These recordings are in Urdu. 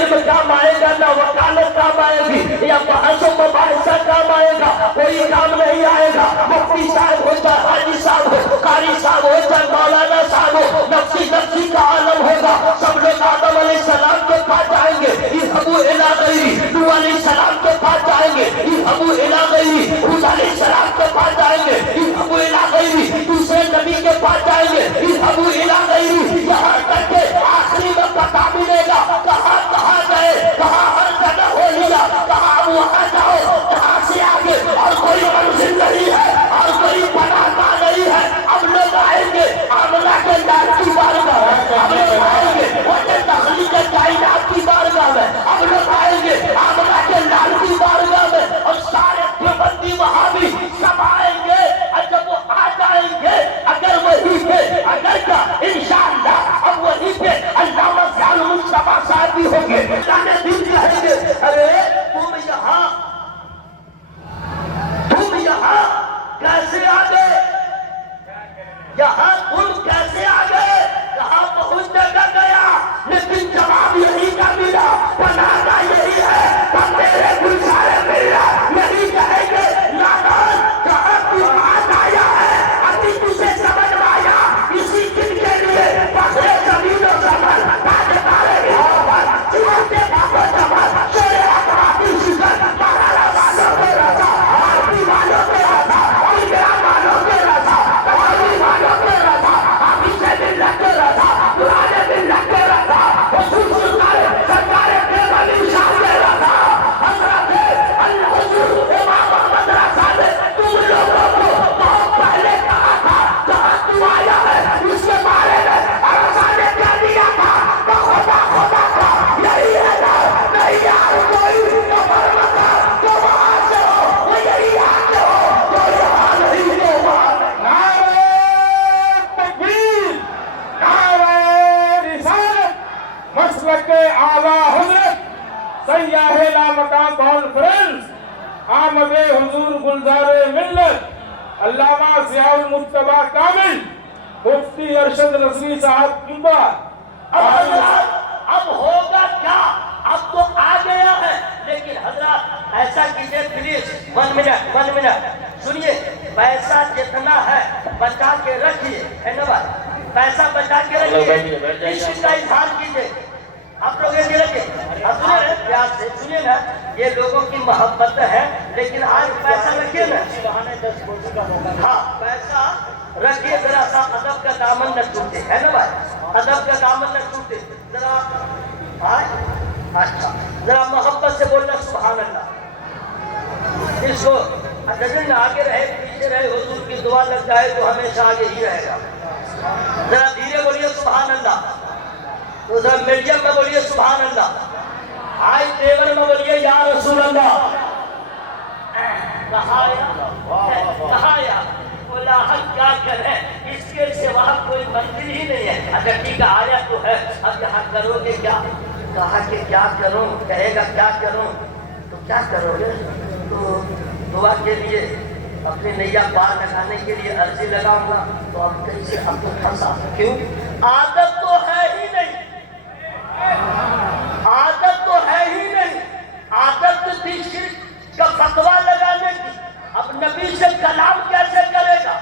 علم کام آئے گا، نہ وکالت کام آئے گی، یا بحث و مباحثہ کام آئے گا، کوئی کام نہیں آئے گا۔ مفتی صاحب ہو چاہے حاجی صاحب ہو، قاری صاحب ہو چاہے مولانا صاحب ہو، نفسی نفسی کا عالم ہوگا۔ سب لوگ آدم علیہ السلام کے پاس جائیں گے، اذهبوا الی غیری، نوح علیہ السلام کے پاس جائیں گے، اذهبوا الی غیری، موسیٰ علیہ السلام کے پاس جائیں گے، اذهبوا الی غیری، دوسرے نبی کے پاس جائیں گے، اذهبوا الی غیری، یہاں تک کہ آخری میں پتا ملے گا کہاں کہاں گئے، کہاں ہر جگہ ہو لیا، کہاں وہاں جاؤ، کہاں سے آگے اور کوئی منزل نہیں ہے اور کوئی پناہ گاہ نہیں ہے۔ اب لوگ آئیں گے آمنہ کے لال کی بارگاہ میں، اب لوگ آئیں گے وجہ تخلیق کائنات کی بارگاہ میں، اب لوگ آئیں گے آمنہ کے لال کی بارگاہ میں، اور سارے دیوبندی وہاں بھی سب آئیں گے۔ اور جب وہ آ جائیں گے اگر وہی پہ اگر کیا انشاءاللہ اب وہی پہ علامہ ضیاء المصطفیٰ صاحب بھی ہوں گے، جانے دن کہیں گے ارے تم یہاں کیسے آ گئے، یہاں تم کیسے آ گئے، کہاں پہنچنے کا گیا، لیکن جواب یہی کا ملا، پناہ کا یہی ہے، تم میرے گلزارے ملا نہیں کہیں گے نادان کہاں تم آج آیا ہے، ابھی تجھے سمجھ آیا، اسی دن کے لیے پخرے زمین و زمن تاجدارے پر چوہتے بابو جمال شیر اقرابی شکر مہارا والوں کے رضا آرمی والوں کے رضا انگرہ والوں کے رضا آرمی والوں کے رضا حافظ ملت کے رضا قرآن ملت کے رضا حضور سرکار کے ولی شاہ کے رضا حضرت الحضور امام محمد رضا نے تم لوگوں کو بہت پہلے کہا تھا جہاں تو آیا ہے اس کے بارے میں رضا نے کیا دیا تھا خدا خدا کا یہی ہے نا، نہیں یار کوئی تو فرماتا تو وہاں سے ہو وہ یہی آتے ہو تو یہاں نہیں تو وہاں نہیں۔ نعرہ تکبیر، نعرہ رسالت، مسلک اعلیٰ حضرت سیاح لامکان کانفرنس، آمد حضور گلزار ملت علامہ ضیاء المجتبیٰ کامل مفتی ارشد رضوی صاحب کی بات۔ اب حضرات اب ہوگا کیا، اب تو آ گیا ہے، لیکن حضرات ایسا کیجئے پلیز 1 منٹ سنیے، پیسہ جتنا ہے بچا کے رکھیے، ہے نا بھائی، پیسہ بچا کے رکھیے، اس کا اظہار کیجئے، آپ لوگ یہ رکھیں، اب سنیے پیار سے سنیے نا، یہ لوگوں کی محبت ہے، لیکن آج پیسہ رکھیے نا، ہاں پیسہ رکھیے، ذرا سا ادب کا دامن نہ ٹوٹے، ہے نا بھائی، ادب کا دامن نہ ٹوٹے، ذرا اچھا ذرا محبت سے بولنا سبحان اللہ۔ اس کو ججن آگے رہے پیچھے رہے، حضور کی دعا لگ جائے تو ہمیشہ آگے ہی رہے گا، ذرا دھیرے بولیے سبحان اللہ، تو ذرا میڈیم میں بولیے سبحان اللہ، ہائی ٹیبل میں بولیے یا رسول اللہ، کہا یا اللہ کیا کریں، اس کے سوا کوئی منزل ہی نہیں ہے۔ اگر ٹھیک آیا تو ہے، اب یہاں کرو گے کیا، کہا کہ کیا کروں، کہے گا کیا کروں، تو کیا کرو گے، تو دعا کے لیے اپنی نیا پار لگانے کے لیے عرضی لگاؤں گا، تو اب کیسے ہم کو پھنسا، کیوں عادت تو ہے ہی نہیں، عادت تو ہے ہی نہیں، عادت تھی شرک کا فتویٰ لگانے کی، اب نبی سے کلام کیسے کرے گا،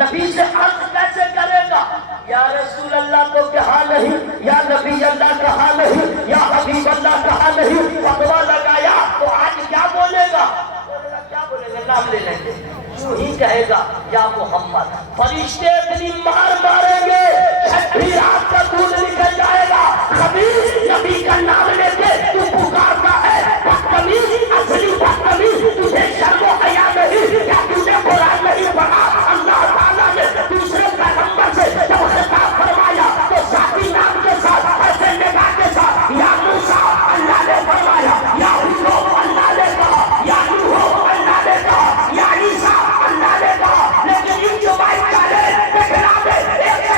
نبی سے عرض کیسے کرے گا، یا رسول اللہ تو کہا نہیں، یا نبی اللہ کہا نہیں، یا حبیب اللہ کہا نہیں، فتویٰ لگایا تو آج کیا بولے گا، کیا بولے گا، نام لے لیں گے، یوں ہی کہے گا یا محمد، فرشتے اتنی مار ماریں گے چھٹی رات کا دودھ نکل جائے گا، خبیث نبی کا نام لے کے تو پکارتا ہے، بدتمیز اصلی بدتمیز، تجھے شرم و حیا نہیں، کیا تجھے قرآن نہیں پڑھا، اللہ تعالیٰ نے دوسرے پیغمبر سے جب خطاب فرمایا تو ذاتی نام کے ساتھ ایسے نگاہ کے ساتھ، یا موسیٰ اللہ نے فرمایا، یا ہودو اللہ نے کہا، یا نوح اللہ نے کہا، یا عیسیٰ اللہ نے کہا، لیکن ان جو بائک کا لے دیکھنا دے ایک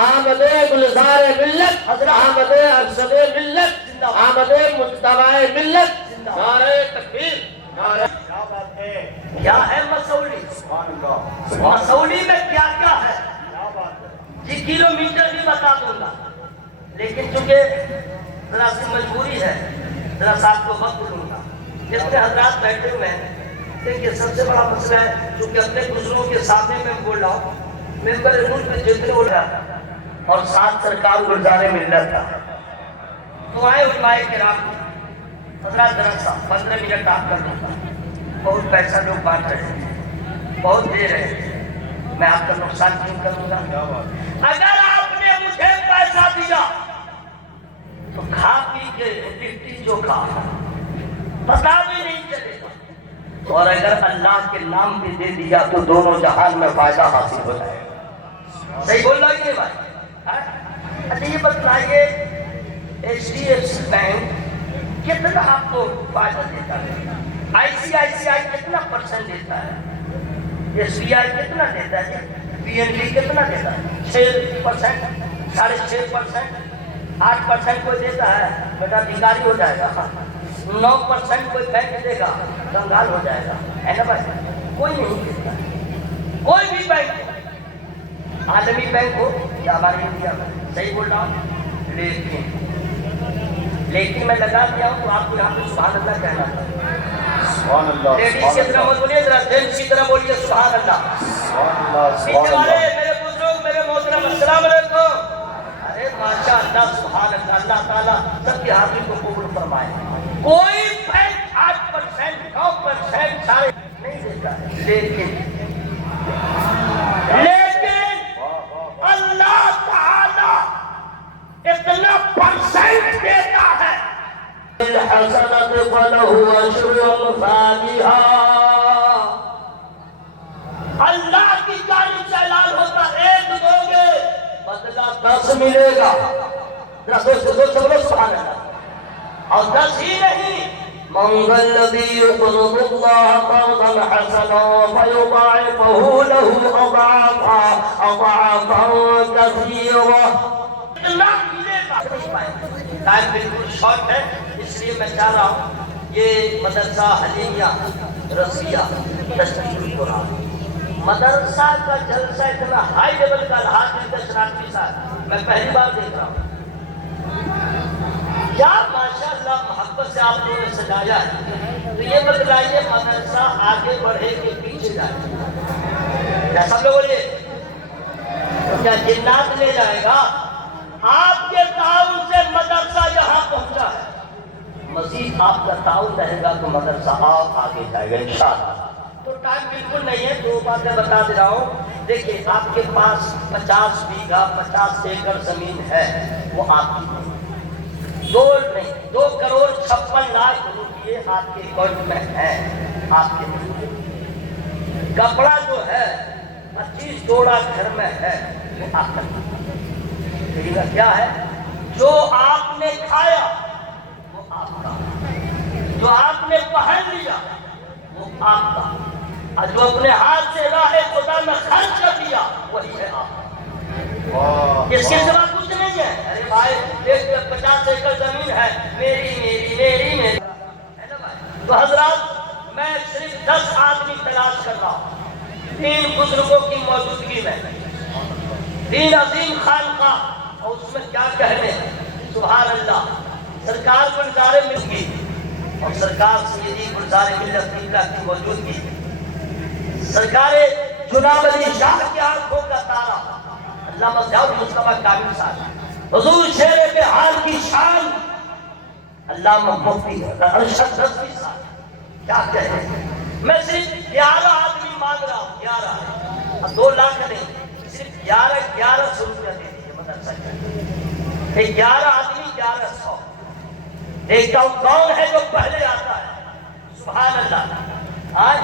آمد گلزار ملت، آمد ارشد ملت، آمد مجتبی ملت، نعرہ تکبیر، نعرہ کیا ہے مسولی؟ مسولی میں کیا کیا ہے جی کلومیٹر بھی بتا دوں گا، لیکن چونکہ ذرا سی مجبوری ہے، ذرا سا آپ کو وقت دوں گا۔ جتنے حضرات بیٹھے ہوئے ہیں، دیکھیے سب سے بڑا مسئلہ ہے چونکہ اپنے بزرگوں کے سامنے میں بول رہا ہوں، ممبر نور پہ جتنے اٹھ رہا اور ساتھ سرکار گلزار ملت تھا، تو آئے علماء کرام حضرات ذرا سا 15 منٹ آپ کر دوں گا، بہت پیسہ لوگ بانٹ رہے ہیں، بہت دے رہے ہیں، میں آپ کا نقصان کیوں کروں گا؟ اگر آپ نے مجھے پیسہ دیا تو کھا پی کے لٹی چوکھا پتا بھی نہیں چلے گا، اور اگر اللہ کے نام پہ دے دیا تو دونوں جہان میں فائدہ حاصل ہو جائے گا۔ صحیح بول رہا ہے بھائی؟ اچھا یہ بتلائیے HDFC بینک کتنا آپ کو فائدہ دیتا ہے؟ ICICI کتنا پرسنٹ دیتا ہے؟ SBI کتنا دیتا ہے؟ PNB کتنا دیتا ہے؟ 6%، 6.5%، 8% کوئی دیتا ہے بیٹا بھکاری ہو جائے گا، 9% کوئی بینک دے گا کنگال ہو جائے گا، ہے نا بھائی؟ کوئی نہیں دیتا، کوئی بھی بینک ہو، عالمی بینک ہو یا ہمارے انڈیا میں، صحیح بول رہا ہوں؟ لیکن میں لگا دیا ہوں تو آپ کو یہاں پہ سبحان اللہ کہنا تھا۔ لیڈیز کی طرح مت بولیے، ذرا جینٹس کی طرح بولیے سبحان اللہ۔ پیچھے والے میرے بزرگ، میرے محترم، السلام علیکم۔ ارے ماشاء اللہ، سبحان اللہ، اللہ تعالیٰ سب کی حاضری کو قبول فرمائے۔ کوئی بینک 8%، 9% سارے نہیں دیتا ہے، لیکن اللہ تعالیٰ اتنا پرسنٹ دیتا ہے، الحسنۃ فلہ عشر امثالھا۔ اللہ کی جانب سے اعلان ہوتا ہے 1 دو گے بدلہ 10 ملے گا، سبحان اللہ۔ اور 10 ہی نہیں، من ذا الذی یقرض اللہ قرضا حسنا فیضاعفہ لہ اضعافا کثیرا۔ ٹائم بالکل شارٹ ہے، اس لیے میں چاہ رہا ہوں یہ مدرسہ حلیمیہ رضویہ تشکیل ہو رہا ہے۔ مدرسہ کا جلسہ اتنا ہائی لیول کا رہا کے ساتھ میں پہلی بار دیکھ رہا ہوں۔ کیا ماشاءاللہ محبت سے آپ لوگوں نے سجایا ہے، تو یہ بتلائیے مدرسہ آگے بڑھے کہ پیچھے جائے؟ کیا سب لوگ بولیے کیا جنات لے جائے گا؟ آپ کے تعاون سے مدرسہ یہاں پہنچا ہے، مزید آپ کا تعاون رہے گا تو مدرسہ آپ آگے جائے گا انشاءاللہ۔ تو ٹائم بالکل نہیں ہے، 2 باتیں بتا دے رہا ہوں۔ دیکھیں آپ کے پاس 50 بیگھہ 50 ایکڑ زمین ہے، وہ آپ کی نہیں، 2 کروڑ 56 لاکھ روپئے آپ کے اکاؤنٹ میں ہیں، آپ کے نہیں۔ کپڑا جو ہے 25 جوڑا گھر میں ہے، وہ آپ کا نہیں۔ کیا ہے؟ جو آپ نے کھایا وہ آپ کا، جو آپ نے پہن لیا وہ آپ کا، اور جو اپنے ہاتھ سے راہ خدا میں خرچ کر دیا وہی ہے آپ کا۔ اس کے سوا کچھ نہیں ہے۔ ارے بھائی 50 ایکڑ زمین ہے، میری میری میری میری، تو حضرات میں صرف 10 آدمی تلاش کر رہا ہوں 3 بزرگوں کی موجودگی میں، 3 عظیم خانقاہ، اور اس میں کیا کہنے، سبحان اللہ۔ سرکار گلزار ملت اور سرکار سیدی گلزار ملت کی موجودگی، سرکار جناب علی شاہ کی آنکھوں کا تارا علامہ ضیاء مصطفیٰ کامل صاحب، حضور شیر بحال کی شان علامہ مفتی ارشد رضوی صاحب، کیا کہنے۔ میں صرف 11 آدمی مانگ رہا ہوں، 11، 2 لاکھ نہیں، صرف 1100 روپیہ دے دیجیے مدرسہ کا۔ 11 آدمی 1100، دیکھتا ہوں کون ہے جو پہلے آتا ہے، سبحان اللہ۔ آج